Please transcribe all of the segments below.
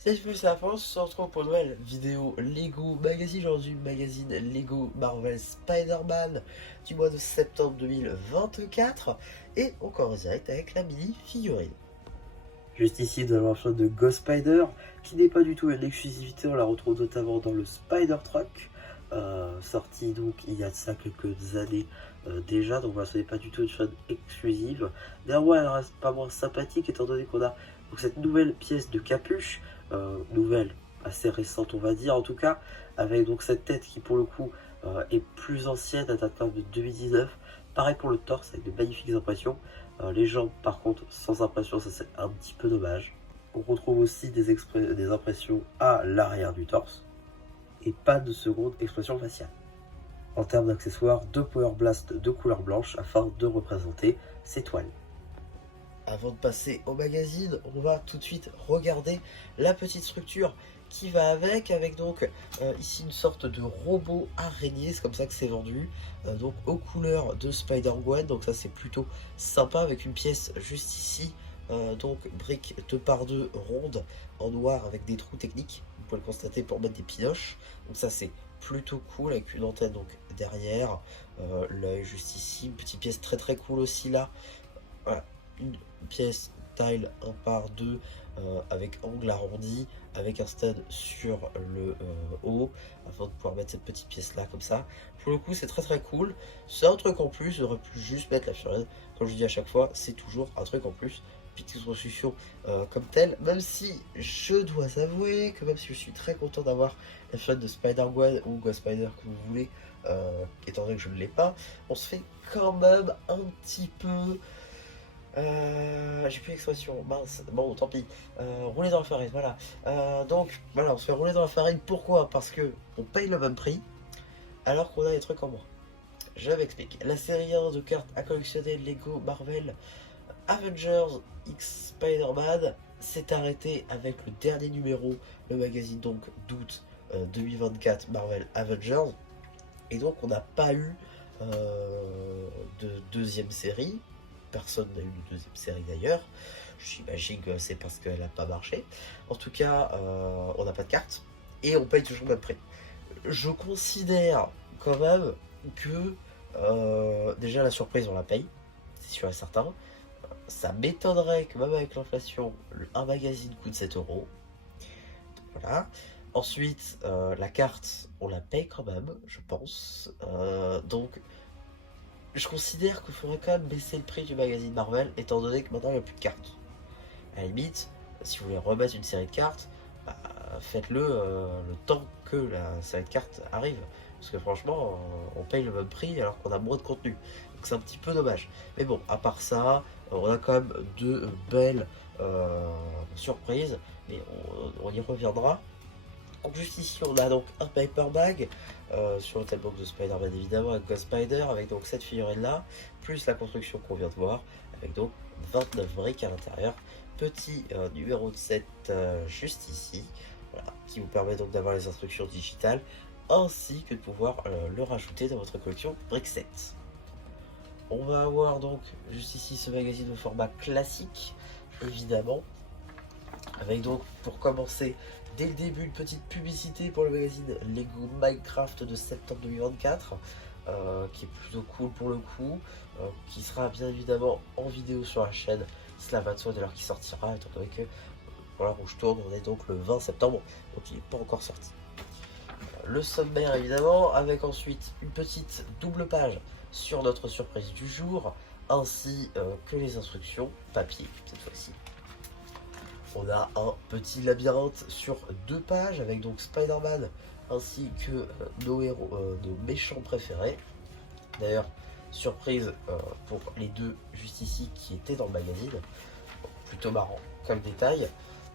C'est plus la France, on se retrouve pour une nouvelle vidéo Lego Magazine, aujourd'hui magazine Lego Marvel Spider-Man du mois de septembre 2024 et encore en direct avec la mini figurine. Juste ici, nous avons un shot de Ghost Spider, qui n'est pas du tout une exclusivité, on la retrouve notamment dans le Spider-Truck, sorti donc il y a de ça quelques années déjà, donc voilà, ce n'est pas du tout une shot exclusive. Néanmoins, elle reste pas moins sympathique étant donné qu'on a donc cette nouvelle pièce de capuche, nouvelle, assez récente on va dire en tout cas, avec donc cette tête qui pour le coup est plus ancienne, elle date quand même de 2019. Pareil pour le torse avec de magnifiques impressions. Les jambes, par contre, sans impression, ça c'est un petit peu dommage. On retrouve aussi des impressions à l'arrière du torse et pas de seconde expression faciale. En termes d'accessoires, deux Power Blast de couleur blanche afin de représenter ces toiles. Avant de passer au magazine, on va tout de suite regarder la petite structure qui va avec donc ici une sorte de robot araignée, c'est comme ça que c'est vendu, donc aux couleurs de Spider-Gwen, donc ça c'est plutôt sympa avec une pièce juste ici, donc brique 2x2 ronde en noir avec des trous techniques, vous pouvez le constater pour mettre des pinoches, donc ça c'est plutôt cool avec une antenne donc derrière, l'œil juste ici, une petite pièce très très cool aussi là, voilà, une pièce tile 1x2 avec angle arrondi, avec un stud sur le haut, afin de pouvoir mettre cette petite pièce là comme ça. Pour le coup c'est très très cool, c'est un truc en plus, j'aurais pu juste mettre la furette, comme je dis à chaque fois, c'est toujours un truc en plus, petite construction comme telle, même si je dois avouer que même si je suis très content d'avoir la furette de Spider-Gwen ou Ghost Spider que vous voulez, étant donné que je ne l'ai pas, on se fait quand même un petit peu j'ai plus l'expression, mince, bon tant pis, rouler dans la farine, voilà. Donc voilà, on se fait rouler dans la farine, pourquoi? Parce que on paye le même prix, alors qu'on a des trucs en moins. Je m'explique. La série 1 de cartes à collectionner Lego Marvel Avengers X Spider-Man s'est arrêtée avec le dernier numéro, le magazine donc d'août 2024 Marvel Avengers, et donc on n'a pas eu de deuxième série. Personne n'a eu de deuxième série d'ailleurs. J'imagine que c'est parce qu'elle n'a pas marché. En tout cas, on n'a pas de carte et on paye toujours le même prix. Je considère quand même que déjà la surprise on la paye, c'est sûr et certain. Ça m'étonnerait que même avec l'inflation, un magazine coûte 7 €. Voilà. Ensuite, la carte, on la paye quand même, je pense. Donc, je considère qu'il faudrait quand même baisser le prix du magazine Marvel, étant donné que maintenant il n'y a plus de cartes. À la limite, si vous voulez remettre une série de cartes, bah, faites-le le temps que la série de cartes arrive. Parce que franchement, on paye le même prix alors qu'on a moins de contenu. Donc c'est un petit peu dommage. Mais bon, à part ça, on a quand même de belles surprises. Mais on y reviendra. Donc juste ici on a donc un paper bag sur le tableau de Spider-Man évidemment avec Ghost Spider, avec donc cette figurine là, plus la construction qu'on vient de voir, avec donc 29 briques à l'intérieur, petit numéro de 7 juste ici, voilà, qui vous permet donc d'avoir les instructions digitales, ainsi que de pouvoir le rajouter dans votre collection brick set. On va avoir donc juste ici ce magazine au format classique, évidemment, avec donc pour commencer dès le début une petite publicité pour le magazine Lego Minecraft de septembre 2024, qui est plutôt cool pour le coup, qui sera bien évidemment en vidéo sur la chaîne, cela va de soi dès lors qu'il sortira, étant donné que voilà où je tourne, on est donc le 20 septembre, donc il n'est pas encore sorti. Le sommaire évidemment, avec ensuite une petite double page sur notre surprise du jour, ainsi que les instructions papier cette fois-ci. On a un petit labyrinthe sur 2 pages avec donc Spider-Man ainsi que nos héros, nos méchants préférés. D'ailleurs, surprise pour les deux juste ici qui étaient dans le magazine. Bon, plutôt marrant comme détail.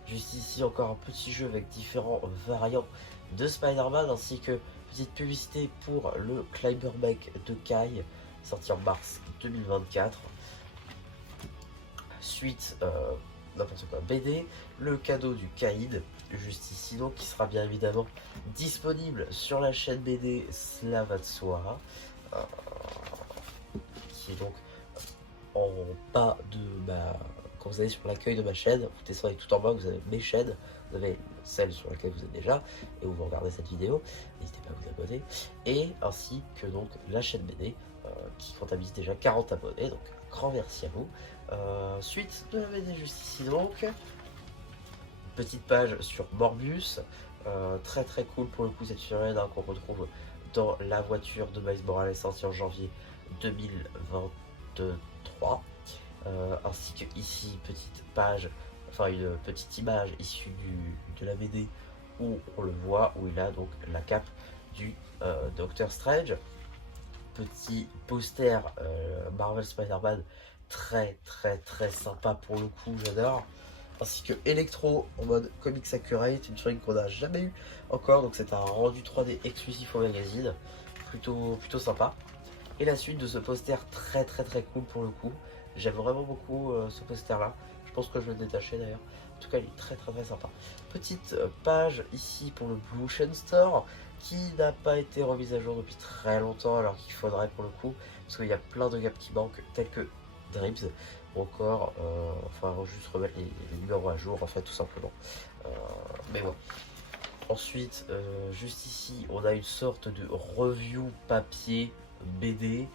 Juste ici encore un petit jeu avec différents variants de Spider-Man ainsi que petite publicité pour le Climberback de Kai sorti en mars 2024. Suite n'importe quoi BD, le cadeau du Caïd, juste ici donc, qui sera bien évidemment disponible sur la chaîne BD, cela va de soi, qui est donc en bas de ma quand vous allez sur l'accueil de ma chaîne, vous descendez tout en bas, vous avez mes chaînes, vous avez celle sur laquelle vous êtes déjà et où vous regardez cette vidéo, n'hésitez pas à vous abonner, et ainsi que donc la chaîne BD qui comptabilise déjà 40 abonnés, donc grand merci à vous. Suite de la BD juste ici donc, petite page sur Morbius, très très cool pour le coup cette sirène qu'on retrouve dans la voiture de Miles Morales sortie en janvier 2023, ainsi que ici petite page, enfin une petite image issue de la BD où on le voit, où il a donc la cape du Doctor Strange. Petit poster Marvel Spider-Man très sympa pour le coup, j'adore. Ainsi que Electro en mode Comics Accurate, une série qu'on n'a jamais eu encore, donc c'est un rendu 3D exclusif au magazine, plutôt sympa. Et la suite de ce poster très cool pour le coup, j'aime vraiment beaucoup ce poster là, je pense que je vais le détacher d'ailleurs. En tout cas il est très sympa. Petite page ici pour le Blue Ocean Store, qui n'a pas été remise à jour depuis très longtemps, alors qu'il faudrait pour le coup, parce qu'il y a plein de gaps qui manquent, tels que Drips, ou encore, enfin juste remettre les numéros à jour en fait tout simplement. Mais bon. Ensuite, juste ici, on a une sorte de review papier BD,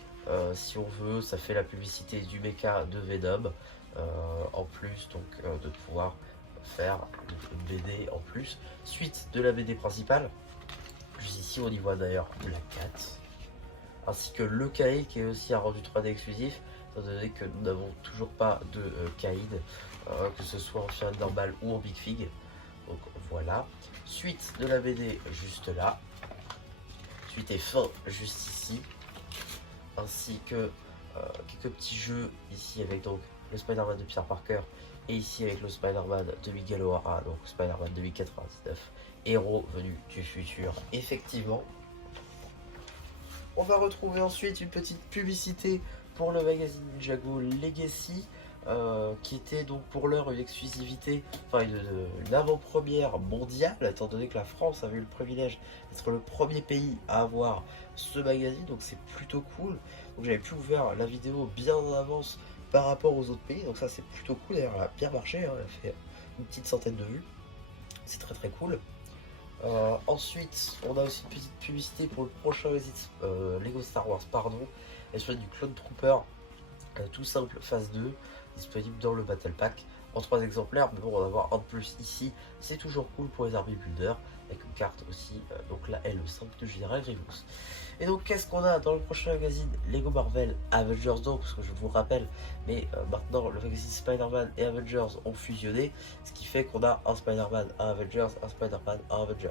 si on veut, ça fait la publicité du mecha de Venom, en plus donc de pouvoir faire une BD en plus. Suite de la BD principale. Juste ici, on y voit d'ailleurs la 4, ainsi que le Kaïd qui est aussi un rendu 3D exclusif, étant donné que nous n'avons toujours pas de Kaïd, que ce soit en figurine normale ou en Big Fig. Donc voilà. Suite de la BD juste là. Suite et fin juste ici. Ainsi que quelques petits jeux ici avec donc le Spider-Man de Peter Parker et ici avec le Spider-Man de Miguel O'Hara, donc Spider-Man 2099. Héros venu du futur, effectivement. On va retrouver ensuite une petite publicité pour le magazine Ninjago Legacy, qui était donc pour l'heure une exclusivité, enfin une avant-première mondiale, étant donné que la France avait eu le privilège d'être le premier pays à avoir ce magazine, donc c'est plutôt cool. Donc j'avais pu vous faire la vidéo bien en avance par rapport aux autres pays, donc ça c'est plutôt cool. D'ailleurs elle a bien marché, hein, elle a fait une petite centaine de vues, c'est très cool. Ensuite, on a aussi une petite publicité pour le prochain Lego Star Wars, pardon, et celui du Clone Trooper, tout simple phase 2, disponible dans le Battle Pack en 3 exemplaires, mais bon, on va en avoir un de plus ici, c'est toujours cool pour les armées builders, avec une carte aussi, donc la L5 de General Grievous. Et donc qu'est-ce qu'on a dans le prochain magazine Lego Marvel Avengers, donc, parce que je vous rappelle, mais maintenant le magazine Spider-Man et Avengers ont fusionné, ce qui fait qu'on a un Spider-Man, un Avengers, un Spider-Man, un Avengers.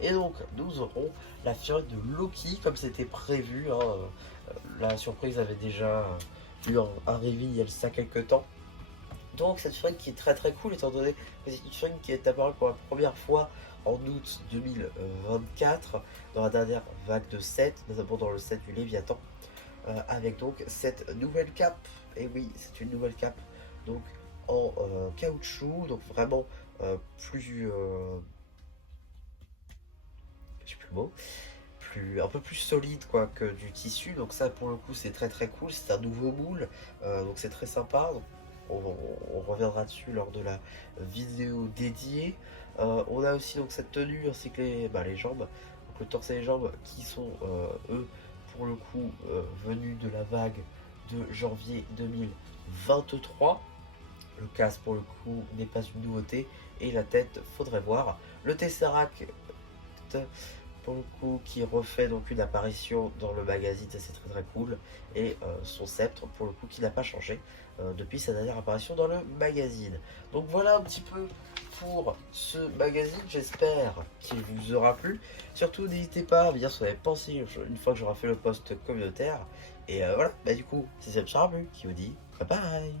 Et donc nous aurons la figurine de Loki comme c'était prévu, hein, la surprise avait déjà eu un reveal il y a ça quelques temps. Donc cette figurine qui est très cool, étant donné que c'est une figurine qui est apparue pour la première fois en août 2024 dans la dernière vague de 7, notamment dans le set du Léviathan, avec donc cette nouvelle cape. Et oui, c'est une nouvelle cape donc en caoutchouc, donc vraiment plus j'ai plus le mot, un peu plus solide quoi que du tissu, donc ça pour le coup c'est très cool, c'est un nouveau moule, donc c'est très sympa. Donc, on reviendra dessus lors de la vidéo dédiée. On a aussi donc cette tenue ainsi que les jambes, donc le torse et les jambes qui sont eux pour le coup venus de la vague de janvier 2023. Le casque pour le coup n'est pas une nouveauté, et la tête faudrait voir. Le Tesseract pour le coup qui refait donc une apparition dans le magazine, ça c'est très cool, et son sceptre pour le coup qui n'a pas changé depuis sa dernière apparition dans le magazine. Donc voilà un petit peu pour ce magazine, j'espère qu'il vous aura plu. Surtout n'hésitez pas à me dire ce que vous avez pensé une fois que j'aurai fait le post communautaire, et voilà, bah du coup c'est Seb Charbu qui vous dit bye bye.